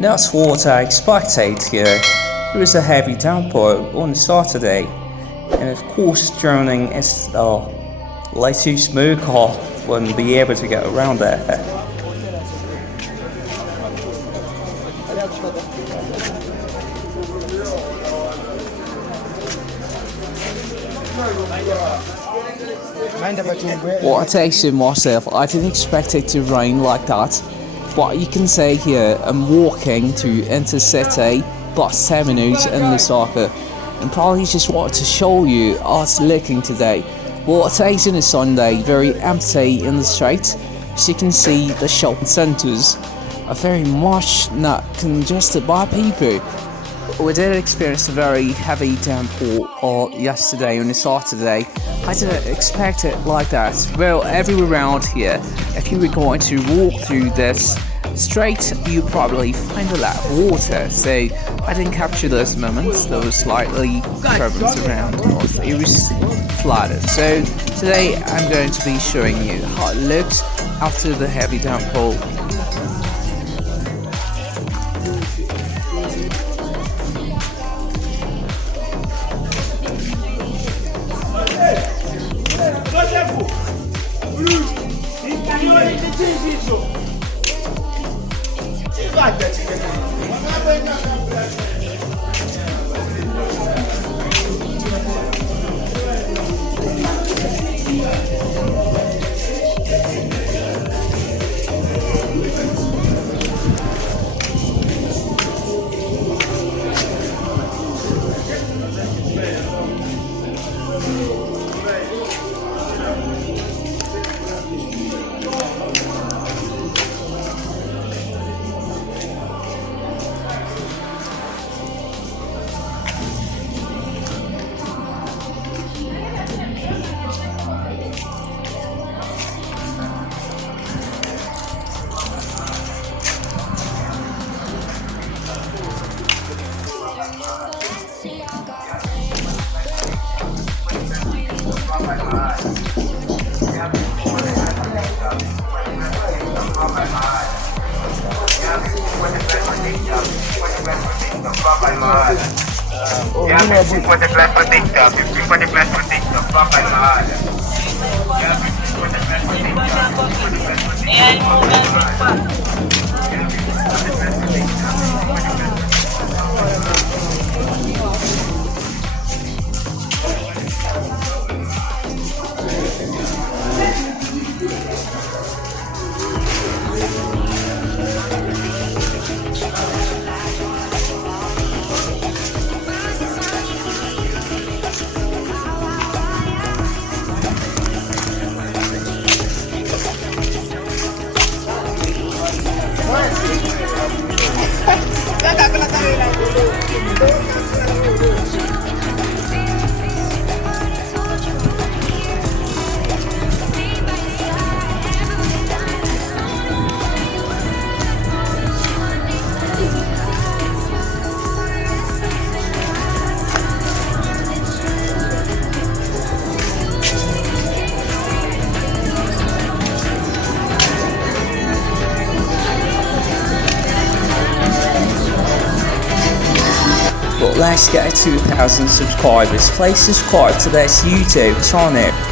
That's what I expected here. There was a heavy downpour on Saturday, and of course drowning is like too smoke off, wouldn't be able to get around there. What I tasted myself, I didn't expect it to rain like that. But you can say here, I'm walking to intercity bus terminus in Lusaka, and probably just wanted to show you how it's looking today. Well, today's on a Sunday, very empty in the streets. As you can see, the shopping centres are very much not congested by people. We did experience a very heavy downpour yesterday on a Saturday. I didn't expect it like that. Well, everywhere around here, if you were going to walk through this street, you probably find a lot of water. So I didn't capture those moments. There was slightly turbulence around, or it was flooded. So today I'm going to be showing you how it looked after the heavy downpour. But let's get 2,000 subscribers. Please subscribe to this YouTube channel.